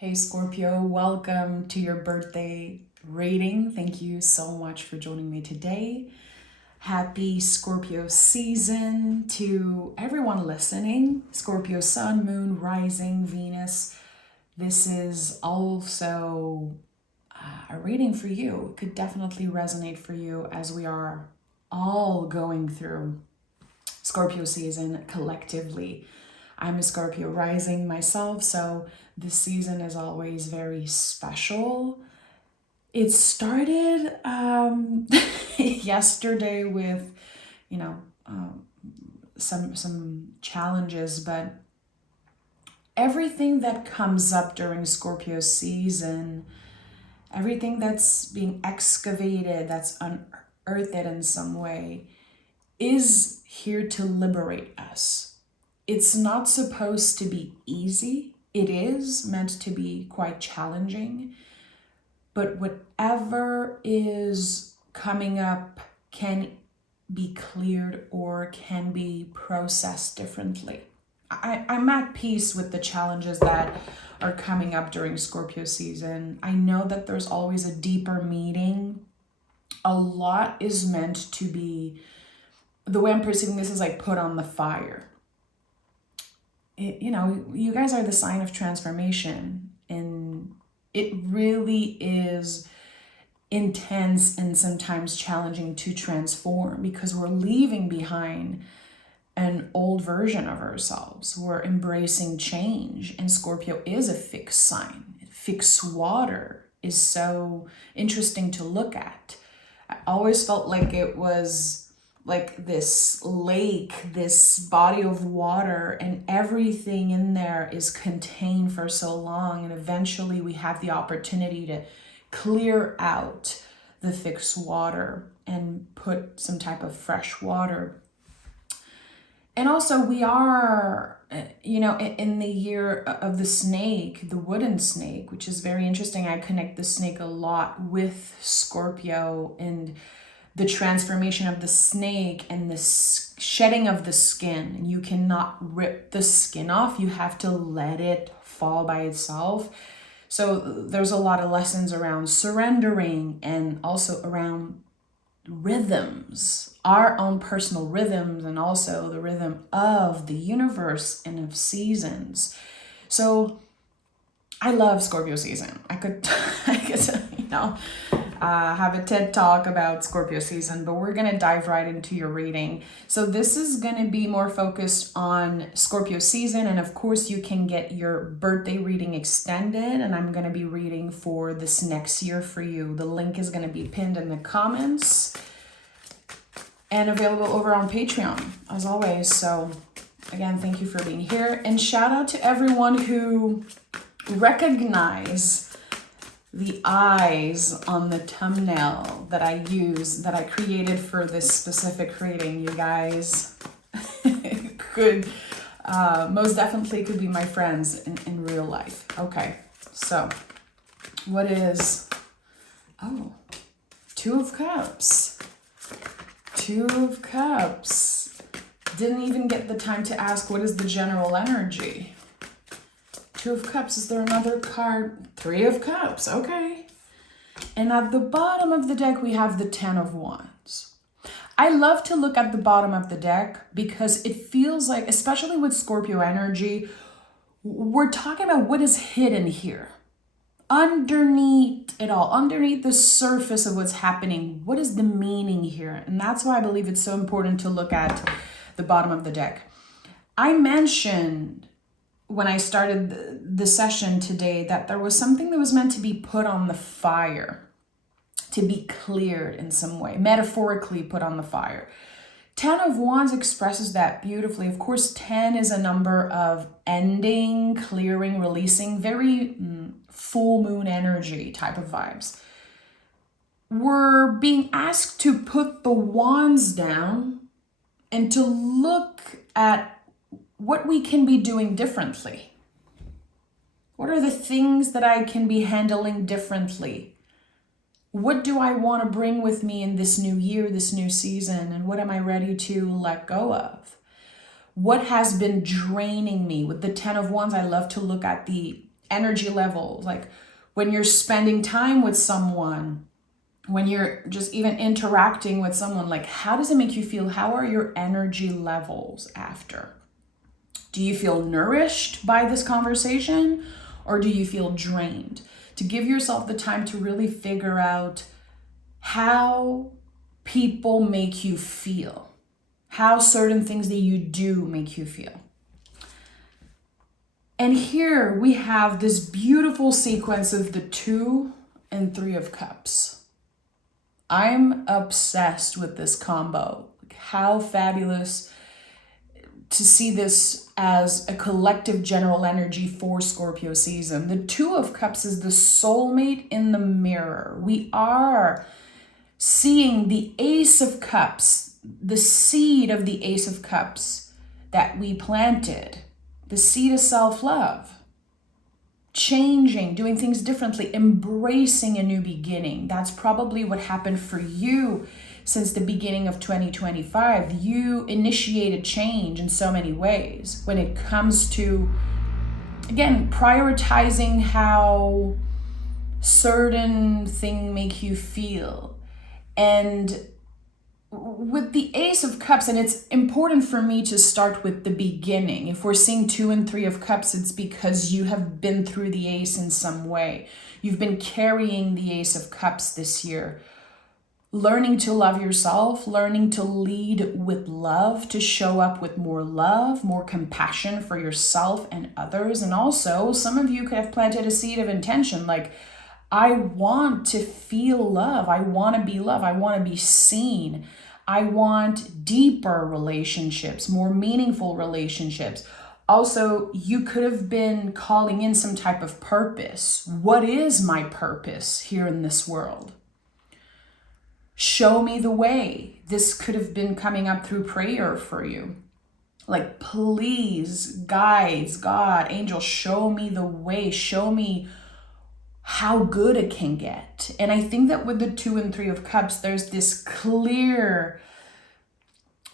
Hey Scorpio, welcome to your birthday reading. Thank you so much for joining me today. Happy Scorpio season to everyone listening. Scorpio sun, moon, rising, Venus. This is also a reading for you. It could definitely resonate for you as we are all going through Scorpio season collectively. I'm a Scorpio rising myself, so this season is always very special. It started yesterday with, some challenges, but everything that comes up during Scorpio season, everything that's being excavated, that's unearthed in some way, is here to liberate us. It's not supposed to be easy. It is meant to be quite challenging. But whatever is coming up can be cleared or can be processed differently. I'm at peace with the challenges that are coming up during Scorpio season. I know that there's always a deeper meaning. A lot is meant to be, the way I'm perceiving this is like put on the fire. You guys are the sign of transformation, and it really is intense and sometimes challenging to transform because we're leaving behind an old version of ourselves. We're embracing change, and Scorpio is a fixed sign. Fixed water is so interesting to look at. I always felt like it was like this lake, this body of water, and everything in there is contained for so long. And eventually we have the opportunity to clear out the fixed water and put some type of fresh water. And also we are, in the year of the snake, the wooden snake, which is very interesting. I connect the snake a lot with Scorpio and the transformation of the snake and the shedding of the skin. And you cannot rip the skin off. You have to let it fall by itself. So there's a lot of lessons around surrendering and also around rhythms, our own personal rhythms, and also the rhythm of the universe and of seasons. So I love Scorpio season. I could have a TED talk about Scorpio season, but we're going to dive right into your reading. So this is going to be more focused on Scorpio season. And of course, you can get your birthday reading extended. And I'm going to be reading for this next year for you. The link is going to be pinned in the comments and available over on Patreon, as always. So again, thank you for being here. And shout out to everyone who recognize the eyes on the thumbnail that I created for this specific reading. You guys could most definitely could be my friends in real life. Okay, so what is, Two of Cups. Two of Cups. Didn't even get the time to ask what is the general energy. Two of Cups. Is there another card? Three of Cups. Okay. And at the bottom of the deck, we have the Ten of Wands. I love to look at the bottom of the deck because it feels like, especially with Scorpio energy, we're talking about what is hidden here. Underneath it all, underneath the surface of what's happening, what is the meaning here? And that's why I believe it's so important to look at the bottom of the deck. I mentioned when I started the session today that there was something that was meant to be put on the fire, to be cleared in some way, metaphorically put on the fire. 10 of Wands expresses that beautifully. Of course, 10 is a number of ending, clearing, releasing, very full moon energy type of vibes. We're being asked to put the wands down and to look at what we can be doing differently. What are the things that I can be handling differently? What do I want to bring with me in this new year, this new season? And what am I ready to let go of? What has been draining me? With the 10 of Wands, I love to look at the energy levels, like when you're spending time with someone, when you're just even interacting with someone, like how does it make you feel? How are your energy levels after? Do you feel nourished by this conversation, or do you feel drained? To give yourself the time to really figure out how people make you feel, how certain things that you do make you feel. And here we have this beautiful sequence of the 2 and 3 of Cups. I'm obsessed with this combo. How fabulous to see this as a collective general energy for Scorpio season. The 2 of Cups is the soulmate in the mirror. We are seeing the Ace of Cups, the seed of the Ace of Cups that we planted, the seed of self-love, changing, doing things differently, embracing a new beginning. That's probably what happened for you since the beginning of 2025. You initiated change in so many ways when it comes to, again, prioritizing how certain things make you feel. And with the Ace of Cups, and it's important for me to start with the beginning. If we're seeing 2 and 3 of Cups, it's because you have been through the Ace in some way. You've been carrying the Ace of Cups this year. Learning to love yourself, learning to lead with love, to show up with more love, more compassion for yourself and others. And also, some of you could have planted a seed of intention, like, I want to feel love. I want to be loved. I want to be seen. I want deeper relationships, more meaningful relationships. Also, you could have been calling in some type of purpose. What is my purpose here in this world? Show me the way. This could have been coming up through prayer for you. Like, please, guides, God, angels, show me the way. Show me how good it can get. And I think that with the 2 and 3 of Cups, there's this clear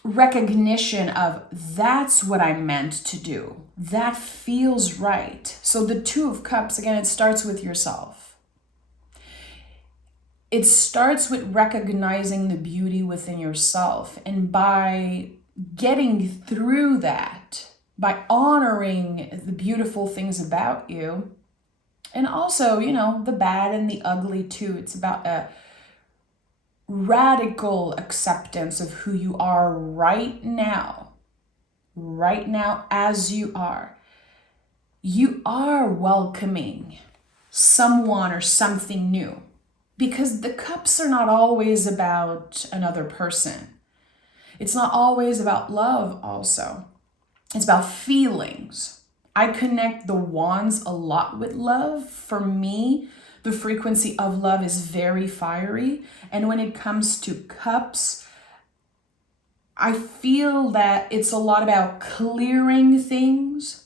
recognition of that's what I meant to do. That feels right. So the 2 of Cups, again, it starts with yourself. It starts with recognizing the beauty within yourself. And by getting through that, by honoring the beautiful things about you, and also, the bad and the ugly too. It's about a radical acceptance of who you are right now as you are. You are welcoming someone or something new, because the Cups are not always about another person. It's not always about love also. It's about feelings. I connect the wands a lot with love. For me, the frequency of love is very fiery. And when it comes to Cups, I feel that it's a lot about clearing things.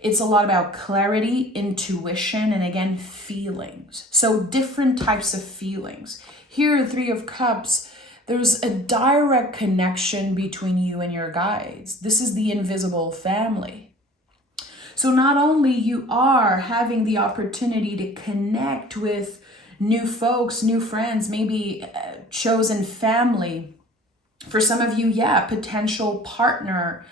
It's a lot about clarity, intuition, and again, feelings. So different types of feelings. Here, 3 of Cups, there's a direct connection between you and your guides. This is the invisible family. So not only you are having the opportunity to connect with new folks, new friends, maybe chosen family. For some of you, potential partner.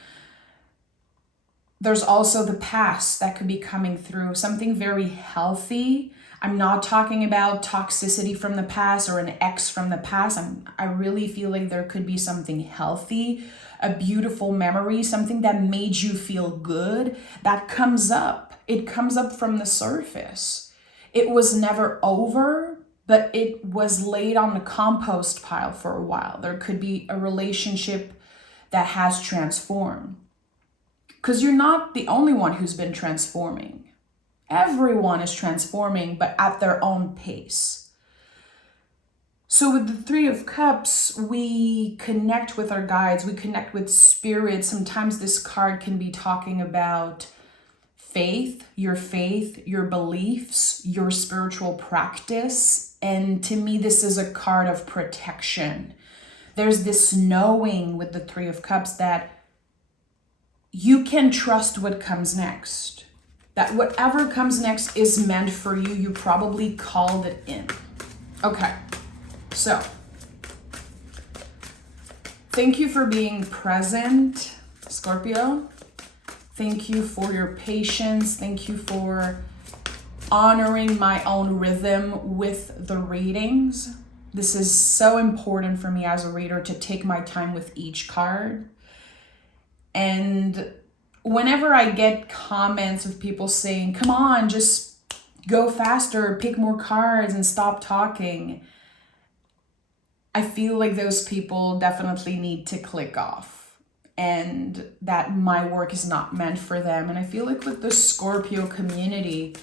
There's also the past that could be coming through, something very healthy. I'm not talking about toxicity from the past or an ex from the past. I really feel like there could be something healthy, a beautiful memory, something that made you feel good that comes up. It comes up from the surface. It was never over, but it was laid on the compost pile for a while. There could be a relationship that has transformed. Because you're not the only one who's been transforming. Everyone is transforming, but at their own pace. So with the 3 of Cups, we connect with our guides, we connect with spirit. Sometimes this card can be talking about faith, your beliefs, your spiritual practice. And to me, this is a card of protection. There's this knowing with the 3 of Cups that you can trust what comes next. that whatever comes next is meant for you. You probably called it in. Okay, so thank you for being present, Scorpio. Thank you for your patience. Thank you for honoring my own rhythm with the readings. This is so important for me as a reader to take my time with each card. And whenever I get comments of people saying, come on, just go faster, pick more cards and stop talking, I feel like those people definitely need to click off and that my work is not meant for them. And I feel like with the Scorpio community,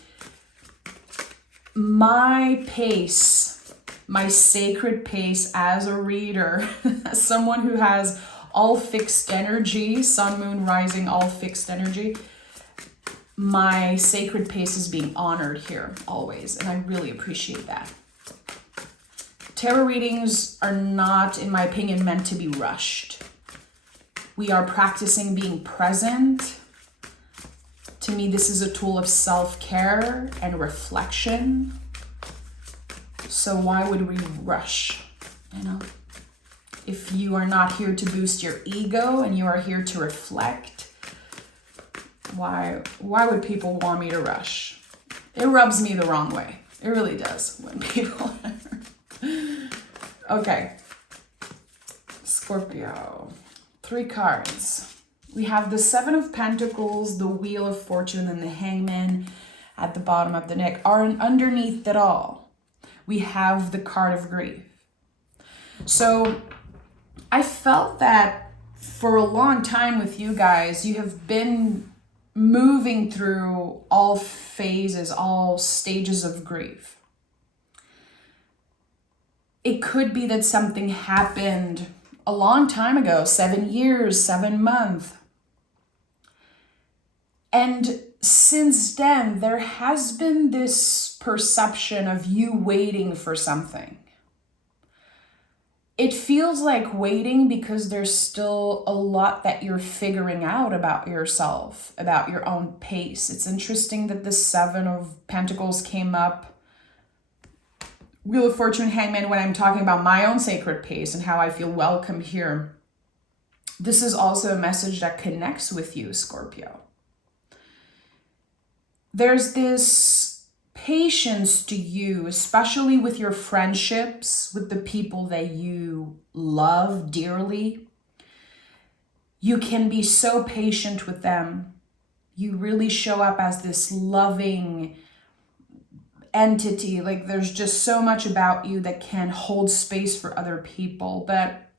my pace, my sacred pace as a reader, as someone who has all fixed energy, sun, moon, rising, all fixed energy, my sacred pace is being honored here always. And I really appreciate that. Tarot readings are not, in my opinion, meant to be rushed. We are practicing being present. To me, this is a tool of self-care and reflection. So why would we rush? You know, if you are not here to boost your ego and you are here to reflect, why would people want me to rush? It rubs me the wrong way. It really does when people... Okay. Scorpio. 3 cards. We have the 7 of Pentacles, the Wheel of Fortune, and the Hangman at the bottom of the deck. Underneath it all, we have the card of grief. So I felt that for a long time with you guys, you have been moving through all phases, all stages of grief. It could be that something happened a long time ago, 7 years, 7 months. And since then, there has been this perception of you waiting for something. It feels like waiting because there's still a lot that you're figuring out about yourself, about your own pace. It's interesting that the 7 of Pentacles came up, Wheel of Fortune, Hangman, when I'm talking about my own sacred pace and how I feel welcome here. This is also a message that connects with you, Scorpio. There's this patience to you, especially with your friendships, with the people that you love dearly. You can be so patient with them. You really show up as this loving entity. Like there's just so much about you that can hold space for other people. But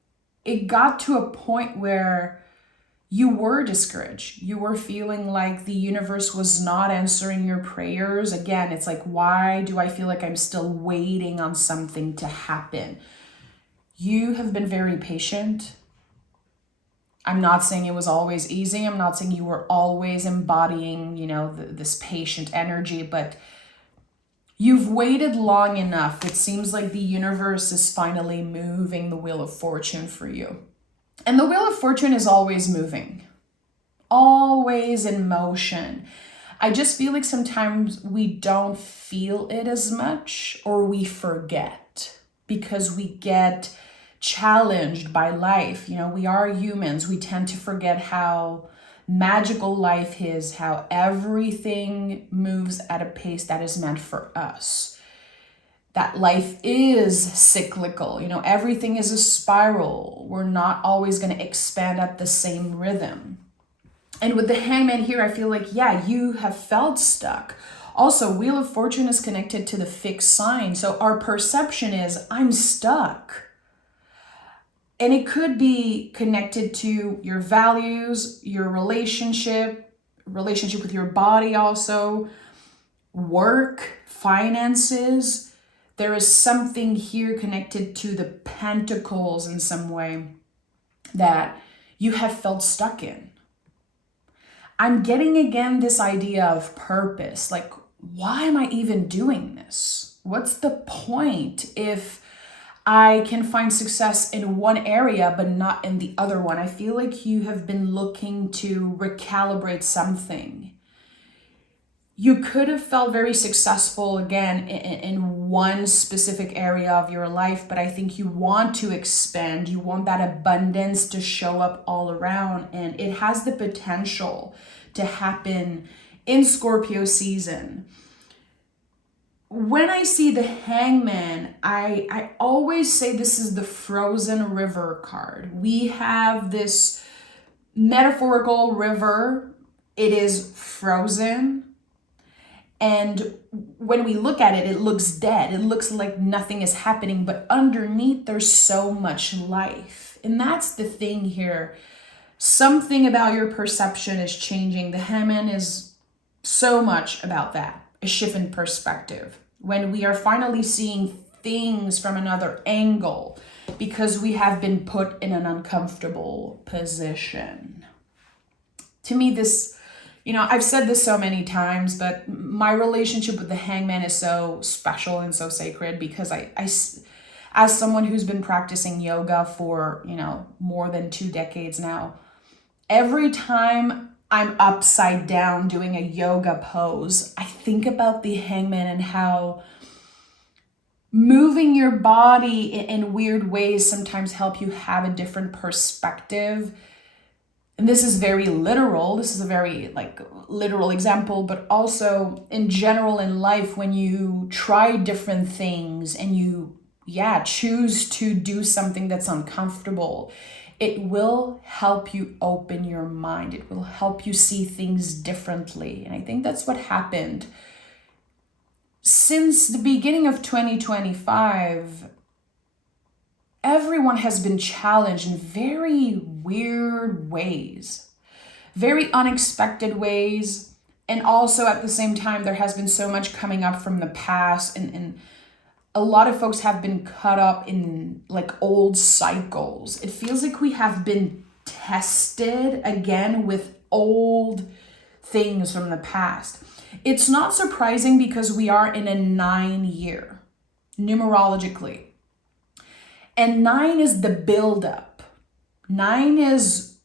it got to a point where you were discouraged. You were feeling like the universe was not answering your prayers. Again, it's like, why do I feel like I'm still waiting on something to happen? You have been very patient. I'm not saying it was always easy. I'm not saying you were always embodying, this patient energy, but you've waited long enough. It seems like the universe is finally moving the Wheel of Fortune for you. And the Wheel of Fortune is always moving, always in motion. I just feel like sometimes we don't feel it as much, or we forget because we get challenged by life. We are humans. We tend to forget how magical life is, how everything moves at a pace that is meant for us. That life is cyclical. Everything is a spiral. We're not always going to expand at the same rhythm. And with the Hangman here, I feel like, you have felt stuck. Also, Wheel of Fortune is connected to the fixed sign. So our perception is, I'm stuck. And it could be connected to your values, your relationship with your body also, work, finances. There is something here connected to the Pentacles in some way that you have felt stuck in. I'm getting again this idea of purpose. Like, why am I even doing this? What's the point if I can find success in one area but not in the other one? I feel like you have been looking to recalibrate something. You could have felt very successful again in one specific area of your life, but I think you want to expand. You want that abundance to show up all around, and it has the potential to happen in Scorpio season. When I see the Hangman, I always say this is the frozen river card. We have this metaphorical river. It is frozen. And when we look at it, it looks dead. It looks like nothing is happening, but underneath there's so much life. And that's the thing here. Something about your perception is changing. The Hangman is so much about that, a shift in perspective. When we are finally seeing things from another angle because we have been put in an uncomfortable position. To me, this, I've said this so many times, but my relationship with the Hangman is so special and so sacred because I as someone who's been practicing yoga for, more than 2 decades now, every time I'm upside down doing a yoga pose, I think about the Hangman and how moving your body in weird ways sometimes help you have a different perspective. And this is very literal. This is a very literal example, but also in general in life, when you try different things and you, choose to do something that's uncomfortable, it will help you open your mind. It will help you see things differently. And I think that's what happened. Since the beginning of 2025, everyone has been challenged in very weird ways, very unexpected ways. And also at the same time, there has been so much coming up from the past, and a lot of folks have been caught up in old cycles. It feels like we have been tested again with old things from the past. It's not surprising because we are in a 9-year, numerologically. And 9 is the buildup. 9 is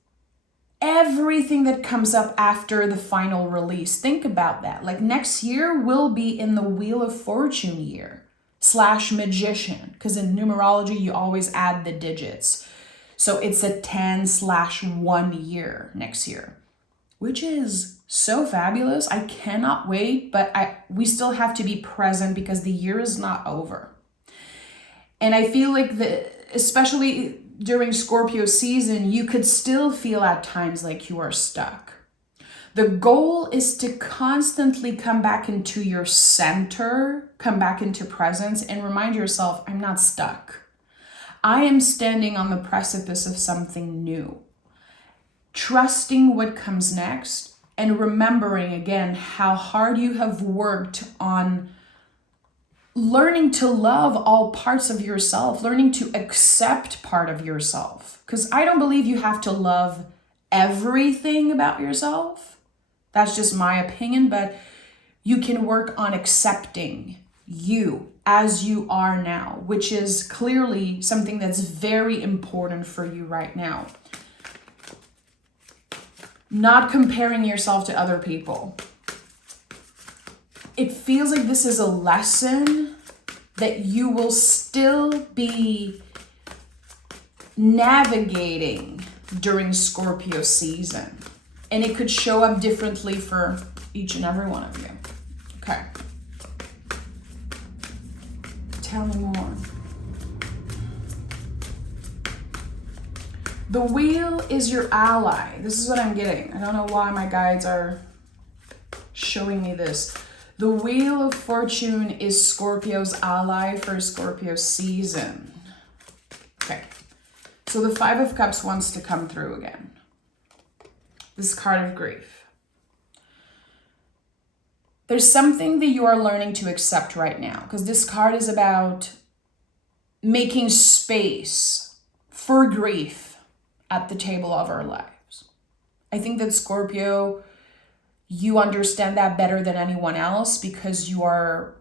everything that comes up after the final release. Think about that. Next year will be in the Wheel of Fortune year / magician, because in numerology, you always add the digits. So it's a 10 / 1 year next year, which is so fabulous. I cannot wait, but we still have to be present because the year is not over. And I feel like especially during Scorpio season, you could still feel at times like you are stuck. The goal is to constantly come back into your center, come back into presence, and remind yourself, I'm not stuck. I am standing on the precipice of something new. Trusting what comes next and remembering again how hard you have worked on learning to love all parts of yourself, learning to accept part of yourself. Because I don't believe you have to love everything about yourself. That's just my opinion, but you can work on accepting you as you are now, which is clearly something that's very important for you right now. Not comparing yourself to other people. It feels like this is a lesson that you will still be navigating during Scorpio season. And it could show up differently for each and every one of you. Okay. Tell me more. The wheel is your ally. This is what I'm getting. I don't know why my guides are showing me this. The Wheel of Fortune is Scorpio's ally for Scorpio season. Okay. So the 5 of Cups wants to come through again. This card of grief. There's something that you are learning to accept right now, because this card is about making space for grief at the table of our lives. I think that Scorpio, you understand that better than anyone else because you are,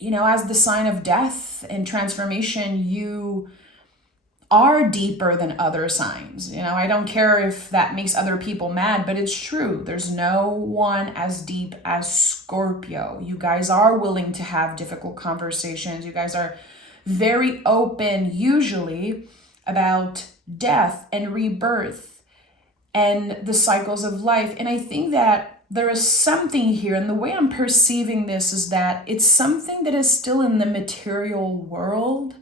as the sign of death and transformation, you are deeper than other signs. You know, I don't care if that makes other people mad, but it's true. There's no one as deep as Scorpio. You guys are willing to have difficult conversations. You guys are very open, usually, about death and rebirth and the cycles of life. And I think that there is something here, and the way I'm perceiving this is that it's something that is still in the material world.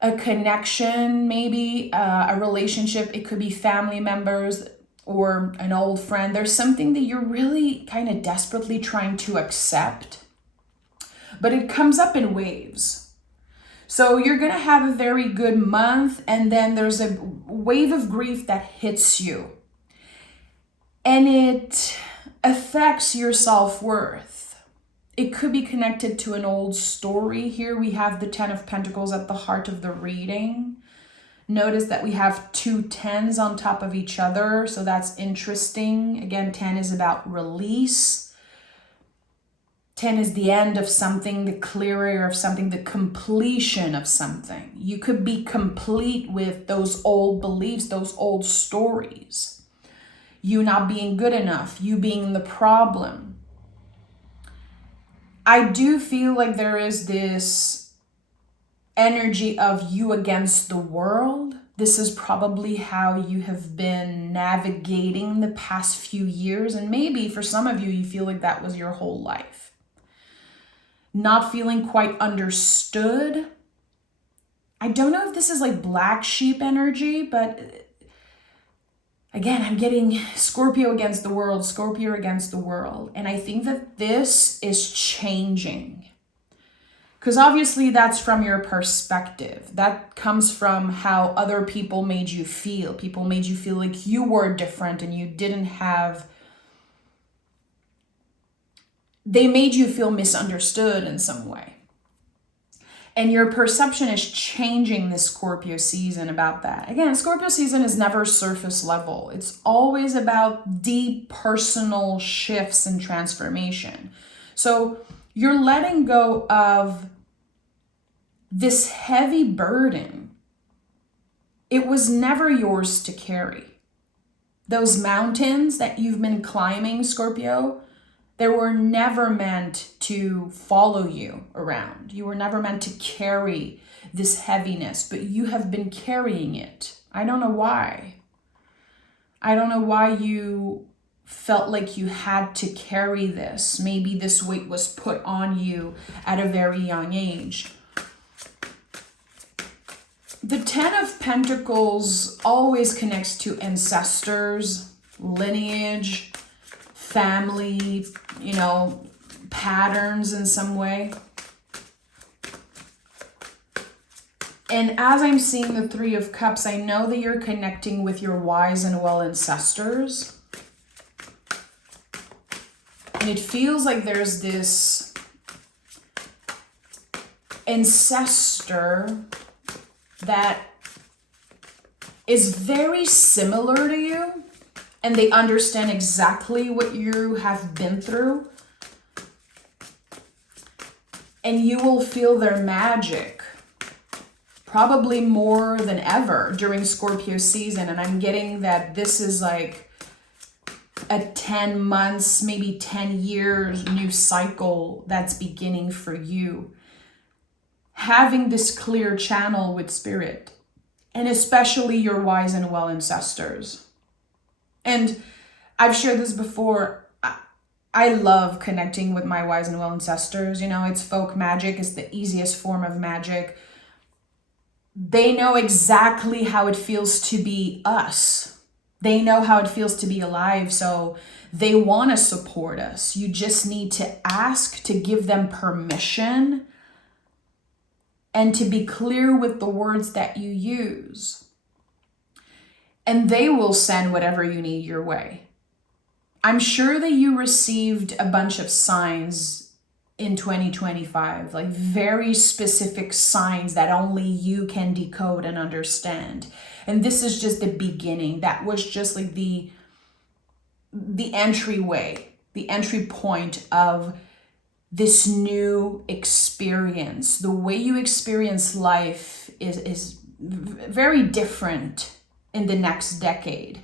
A connection, maybe a relationship. It could be family members or an old friend. There's something that you're really kind of desperately trying to accept, but it comes up in waves. So you're going to have a very good month, and then there's a wave of grief that hits you, and it affects your self-worth. It could be connected to an old story. Here we have the 10 of Pentacles at the heart of the reading. Notice that we have 2 10s on top of each other, so that's interesting. Again, 10 is about release. 10 is the end of something, the clearer of something, the completion of something. You could be complete with those old beliefs, those old stories. You not being good enough, you being the problem. I do feel like there is this energy of you against the world. This is probably how you have been navigating the past few years. And maybe for some of you, you feel like that was your whole life. Not feeling quite understood. I don't know if this is like black sheep energy, but again, I'm getting Scorpio against the world, Scorpio against the world. And I think that this is changing. Because obviously that's from your perspective. That comes from how other people made you feel. People made you feel like you were different and you didn't have... They made you feel misunderstood in some way. And your perception is changing this Scorpio season about that. Again, Scorpio season is never surface level. It's always about deep personal shifts and transformation. So you're letting go of this heavy burden. It was never yours to carry. Those mountains that you've been climbing, Scorpio, they were never meant to follow you around. You were never meant to carry this heaviness, but you have been carrying it. I don't know why. I don't know why you felt like you had to carry this. Maybe this weight was put on you at a very young age. The 10 of Pentacles always connects to ancestors, lineage, family, you know, patterns in some way. And as I'm seeing the 3 of Cups, I know that you're connecting with your wise and well ancestors. And it feels like there's this ancestor that is very similar to you. And they understand exactly what you have been through. And you will feel their magic probably more than ever during Scorpio season. And I'm getting that this is like a 10 months, maybe 10 years new cycle that's beginning for you. Having this clear channel with spirit, and especially your wise and well ancestors. And I've shared this before. I love connecting with my wise and well ancestors. You know, it's folk magic. It's the easiest form of magic. They know exactly how it feels to be us. They know how it feels to be alive. So they want to support us. You just need to ask to give them permission and to be clear with the words that you use. And they will send whatever you need your way. I'm sure that you received a bunch of signs in 2025, like very specific signs that only you can decode and understand. And this is just the beginning. That was just like the entryway, the entry point of this new experience. The way you experience life is very different in the next decade.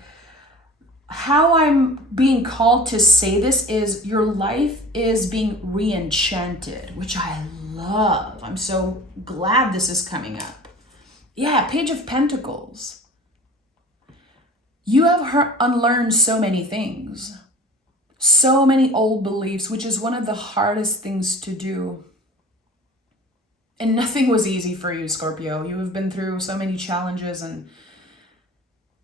How I'm being called to say this is your life is being re-enchanted, which I love. I'm so glad this is coming up. Yeah, Page of Pentacles. You have unlearned so many things, so many old beliefs, which is one of the hardest things to do. And nothing was easy for you, Scorpio. You have been through so many challenges, and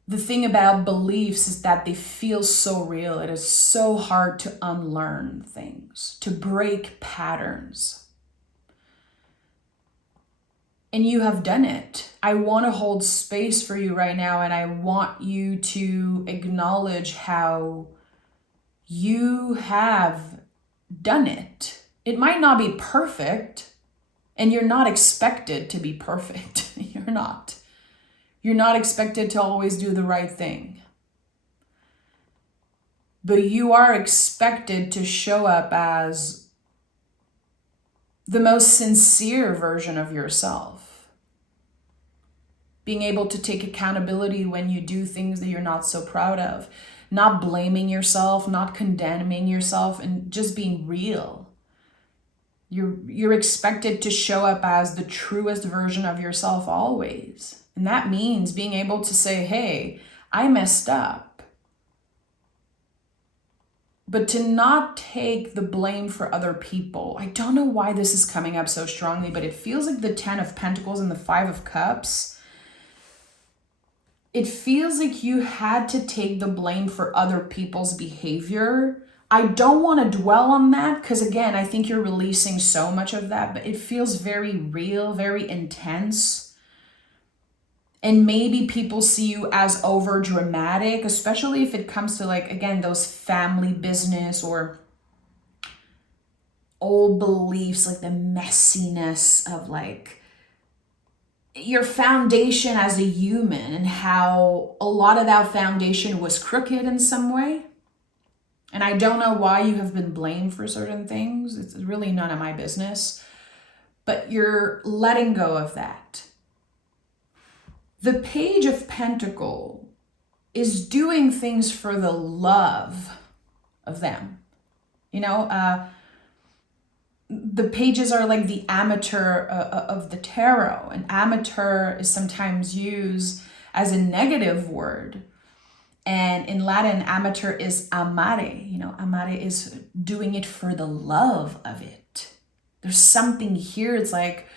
the thing about beliefs is that they feel so real. It is so hard to unlearn things, to break patterns. And you have done it. I want to hold space for you right now, and I want you to acknowledge how you have done it. It might not be perfect, and you're not expected to be perfect. You're not. You're not expected to always do the right thing. But you are expected to show up as the most sincere version of yourself. Being able to take accountability when you do things that you're not so proud of. Not blaming yourself, not condemning yourself, and just being real. You're expected to show up as the truest version of yourself always. And that means being able to say, hey, I messed up. But to not take the blame for other people. I don't know why this is coming up so strongly, but it feels like the 10 of Pentacles and the 5 of Cups. It feels like you had to take the blame for other people's behavior. I don't want to dwell on that because, again, I think you're releasing so much of that, but it feels very real, very intense. And maybe people see you as over dramatic, especially if it comes to, like, again, those family business or old beliefs, like the messiness of like your foundation as a human and how a lot of that foundation was crooked in some way. And I don't know why you have been blamed for certain things. It's really none of my business. But you're letting go of that. The Page of Pentacles is doing things for the love of them. You know, the pages are like the amateur of the tarot. And amateur is sometimes used as a negative word. And in Latin, amateur is amare. You know, amare is doing it for the love of it. There's something here. It's like,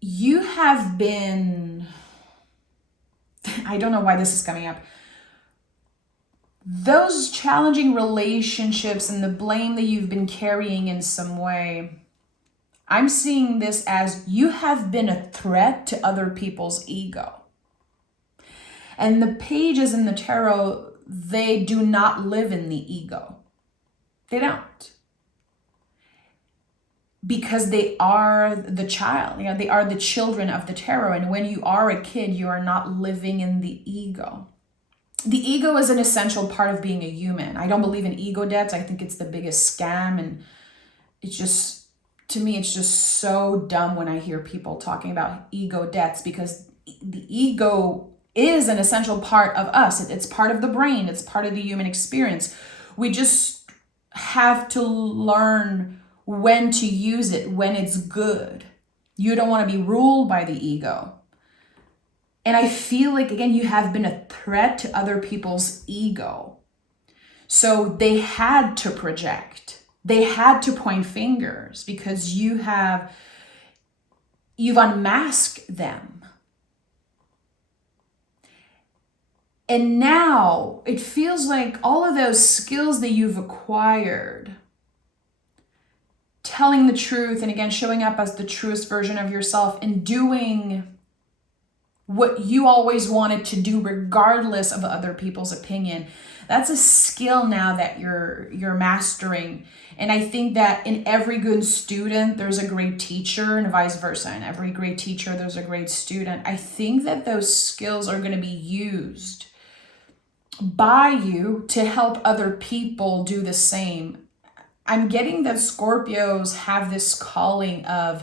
you have been, I don't know why this is coming up. Those challenging relationships and the blame that you've been carrying in some way, I'm seeing this as you have been a threat to other people's ego. And the pages in the tarot, they do not live in the ego. They don't. Because they are the child, you know, they are the children of the tarot. And when you are a kid, you are not living in the ego. The ego is an essential part of being a human. I don't believe in ego debts. I think it's the biggest scam. And it's just, to me, it's just so dumb when I hear people talking about ego debts, because the ego is an essential part of us. It's part of the brain. It's part of the human experience. We just have to learn when to use it, when it's good. You don't want to be ruled by the ego. And I feel like, again, you have been a threat to other people's ego. So they had to project. They had to point fingers because you've unmasked them. And now it feels like all of those skills that you've acquired, telling the truth, and again, showing up as the truest version of yourself and doing what you always wanted to do regardless of other people's opinion. That's a skill now that you're mastering. And I think that in every good student, there's a great teacher, and vice versa. In every great teacher, there's a great student. I think that those skills are going to be used by you to help other people do the same. I'm getting that Scorpios have this calling of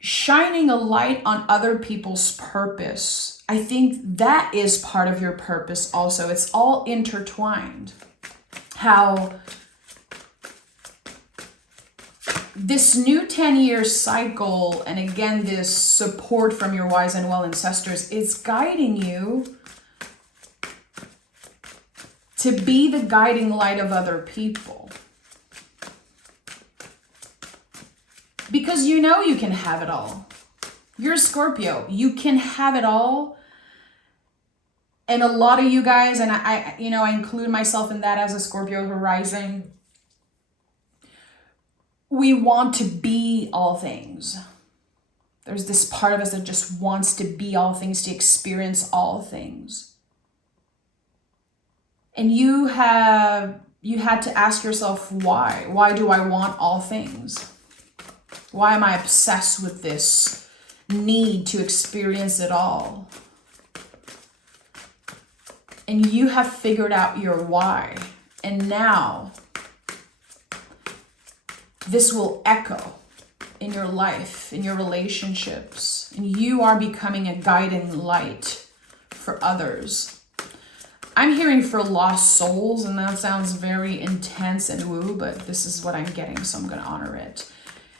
shining a light on other people's purpose. I think that is part of your purpose also. It's all intertwined. How this new 10-year cycle, and again, this support from your wise and well ancestors, is guiding you to be the guiding light of other people. Because you know you can have it all. You're a Scorpio. You can have it all. And a lot of you guys, and I include myself in that as a Scorpio rising, we want to be all things. There's this part of us that just wants to be all things, to experience all things. And you had to ask yourself, why? Why do I want all things? Why am I obsessed with this need to experience it all? And you have figured out your why. And now this will echo in your life, in your relationships. And you are becoming a guiding light for others. I'm hearing for lost souls, and that sounds very intense and woo, but this is what I'm getting, so I'm going to honor it.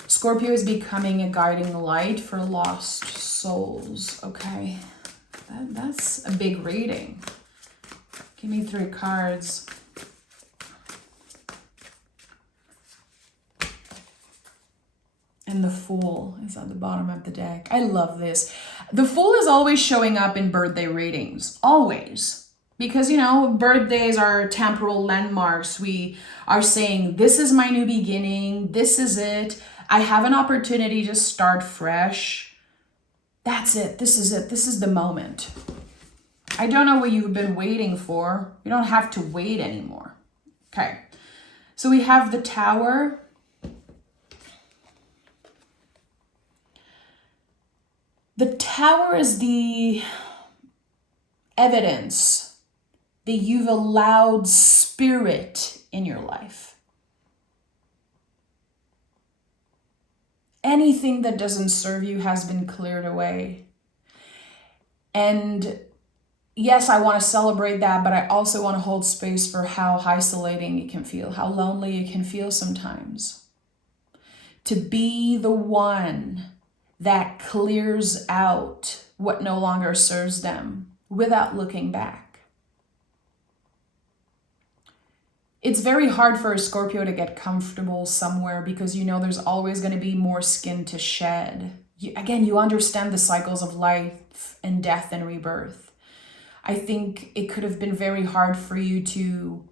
Scorpio is becoming a guiding light for lost souls. Okay, that's a big reading. Give me 3 cards. And the Fool is at the bottom of the deck. I love this. The Fool is always showing up in birthday readings. Always. Because, birthdays are temporal landmarks. We are saying, this is my new beginning. This is it. I have an opportunity to start fresh. That's it. This is it. This is the moment. I don't know what you've been waiting for. You don't have to wait anymore. Okay. So we have the Tower. The Tower is the evidence that you've allowed spirit in your life. Anything that doesn't serve you has been cleared away. And yes, I want to celebrate that, but I also want to hold space for how isolating it can feel, how lonely it can feel sometimes. To be the one that clears out what no longer serves them without looking back. It's very hard for a Scorpio to get comfortable somewhere because there's always going to be more skin to shed. You understand the cycles of life and death and rebirth. I think it could have been very hard for you to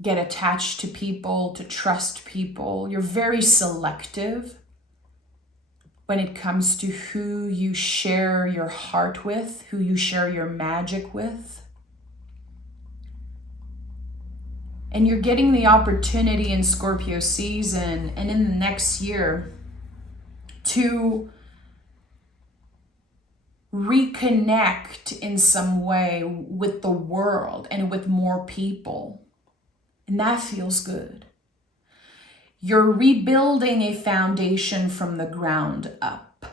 get attached to people, to trust people. You're very selective when it comes to who you share your heart with, who you share your magic with. And you're getting the opportunity in Scorpio season and in the next year to reconnect in some way with the world and with more people. And that feels good. You're rebuilding a foundation from the ground up.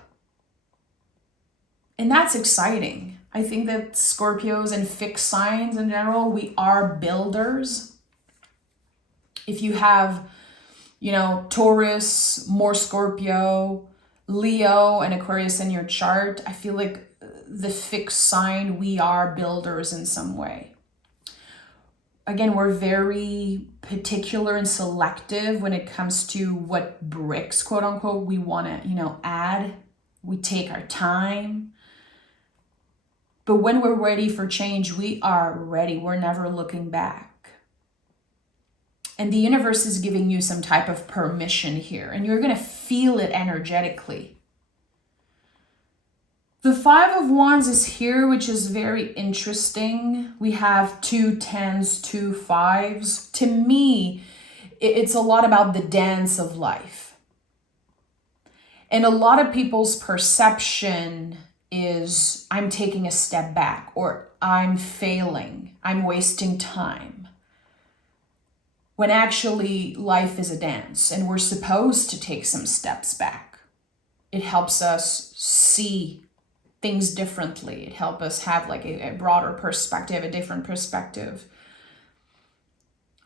And that's exciting. I think that Scorpios and fixed signs in general, we are builders. If you have, Taurus, more Scorpio, Leo, and Aquarius in your chart, I feel like the fixed sign, we are builders in some way. Again, we're very particular and selective when it comes to what bricks, quote unquote, we want to, add. We take our time. But when we're ready for change, we are ready. We're never looking back. And the universe is giving you some type of permission here, and you're going to feel it energetically. The 5 of Wands is here, which is very interesting. We have 2 10s, 2 5s. To me, it's a lot about the dance of life. And a lot of people's perception is, I'm taking a step back, or I'm failing, I'm wasting time. When actually life is a dance and we're supposed to take some steps back. It helps us see things differently. It helps us have like a broader perspective, a different perspective.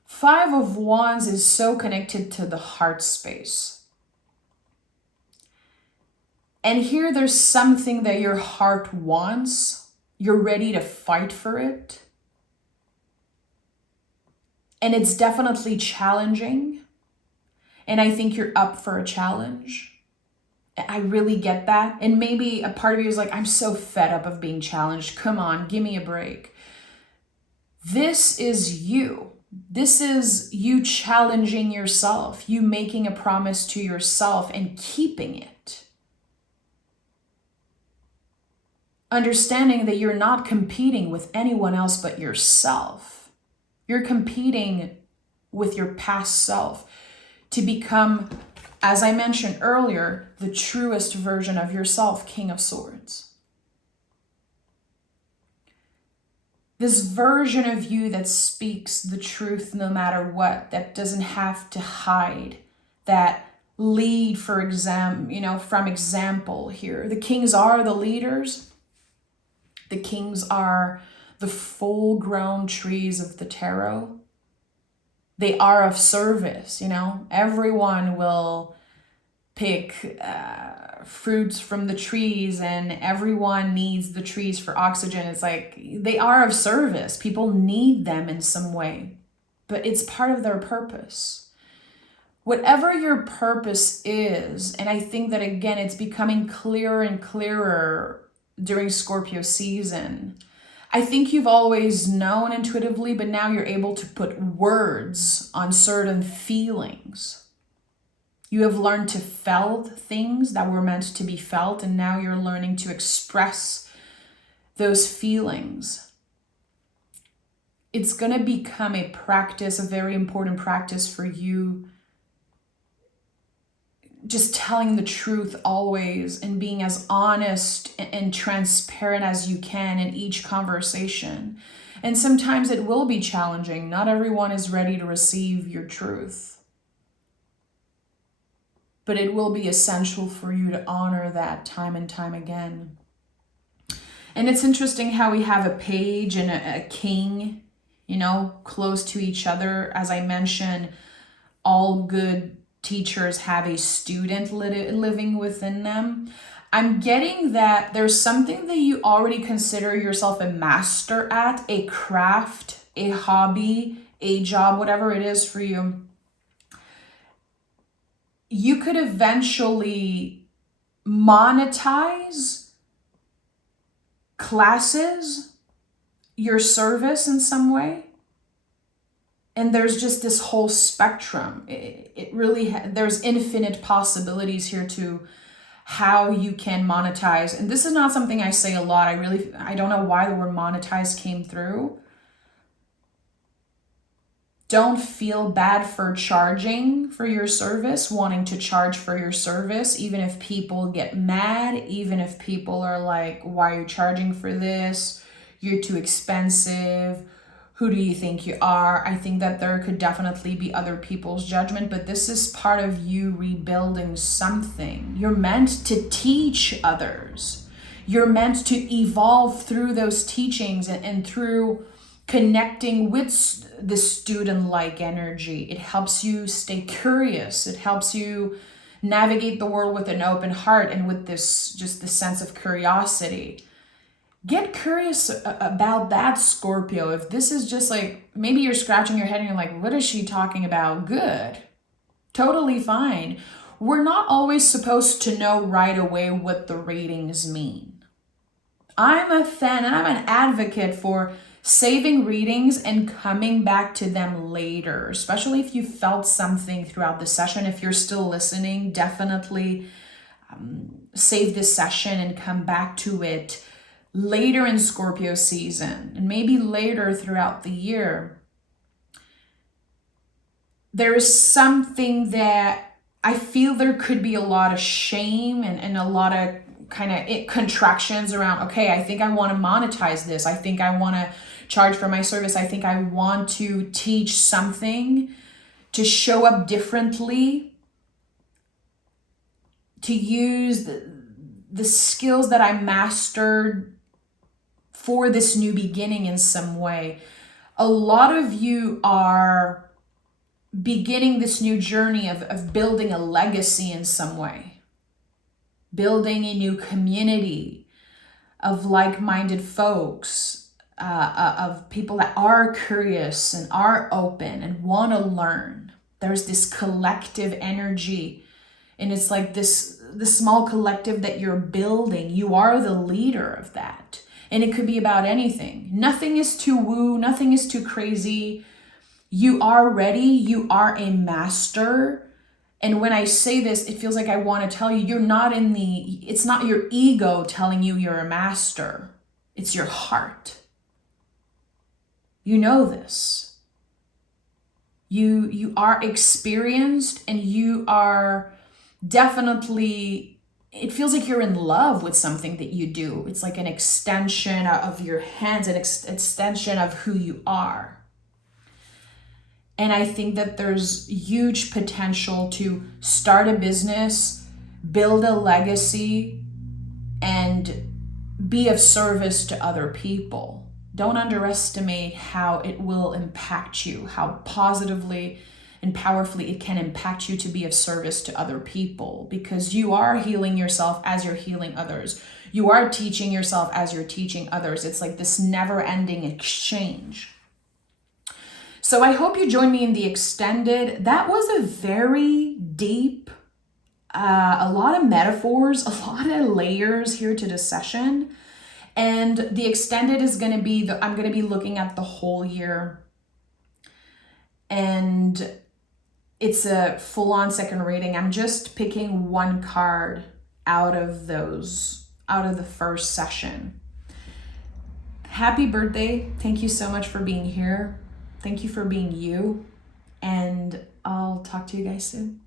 Five of Wands is so connected to the heart space. And here there's something that your heart wants. You're ready to fight for it. And it's definitely challenging. And I think you're up for a challenge. I really get that. And maybe a part of you is like, I'm so fed up of being challenged. Come on, give me a break. This is you. This is you challenging yourself, you making a promise to yourself and keeping it. Understanding that you're not competing with anyone else but yourself. You're competing with your past self to become, as I mentioned earlier, the truest version of yourself, King of Swords. This version of you that speaks the truth no matter what, that doesn't have to hide, that lead from example here. The kings are the leaders. The kings are the full-grown trees of the tarot. They are of service, Everyone will pick fruits from the trees, and everyone needs the trees for oxygen. It's like they are of service. People need them in some way, but it's part of their purpose. Whatever your purpose is, and I think that again, it's becoming clearer and clearer during Scorpio season. I think you've always known intuitively, but now you're able to put words on certain feelings. You have learned to felt things that were meant to be felt, and now you're learning to express those feelings. It's going to become a practice, a very important practice for you, just telling the truth always and being as honest and transparent as you can in each conversation. And sometimes it will be challenging. Not everyone is ready to receive your truth. But it will be essential for you to honor that time and time again. And it's interesting how we have a page and a king, close to each other. As I mentioned, all good teachers have a student living within them. I'm getting that there's something that you already consider yourself a master at, a craft, a hobby, a job, whatever it is for you. You could eventually monetize classes, your service in some way. And there's just this whole spectrum. It really, there's infinite possibilities here to how you can monetize. And this is not something I say a lot. I don't know why the word monetize came through. Don't feel bad for charging for your service, wanting to charge for your service, even if people get mad, even if people are like, why are you charging for this? You're too expensive. Who do you think you are? I think that there could definitely be other people's judgment, but this is part of you rebuilding something. You're meant to teach others. You're meant to evolve through those teachings and through connecting with the student-like energy. It helps you stay curious. It helps you navigate the world with an open heart and with this sense of curiosity. Get curious about that, Scorpio. If this is just like, maybe you're scratching your head and you're like, what is she talking about? Good. Totally fine. We're not always supposed to know right away what the readings mean. I'm a fan and I'm an advocate for saving readings and coming back to them later, especially if you felt something throughout the session. If you're still listening, definitely save this session and come back to it later in Scorpio season and maybe later throughout the year. There is something that I feel there could be a lot of shame and a lot of kind of contractions around, okay, I think I want to monetize this. I think I want to charge for my service. I think I want to teach something, to show up differently, to use the skills that I mastered for this new beginning in some way. A lot of you are beginning this new journey of building a legacy in some way, building a new community of like-minded folks, of people that are curious and are open and want to learn. There's this collective energy, and it's like this small collective that you're building. You are the leader of that. And it could be about anything. Nothing is too woo, nothing is too crazy. You are ready, you are a master. And when I say this, it feels like I want to tell you, it's not your ego telling you you're a master. It's your heart. You know this. You are experienced, and you are definitely, it feels like you're in love with something that you do. It's like an extension of your hands, an extension of who you are. And I think that there's huge potential to start a business, build a legacy, and be of service to other people. Don't underestimate how it will impact you, how positively and powerfully it can impact you to be of service to other people, because you are healing yourself as you're healing others. You are teaching yourself as you're teaching others. It's like this never-ending exchange. So I hope you join me in the extended. That was a very deep, a lot of metaphors, a lot of layers here to the session. And the extended is going to be, I'm going to be looking at the whole year. And it's a full-on second reading. I'm just picking one card out of the first session. Happy birthday. Thank you so much for being here. Thank you for being you, and I'll talk to you guys soon.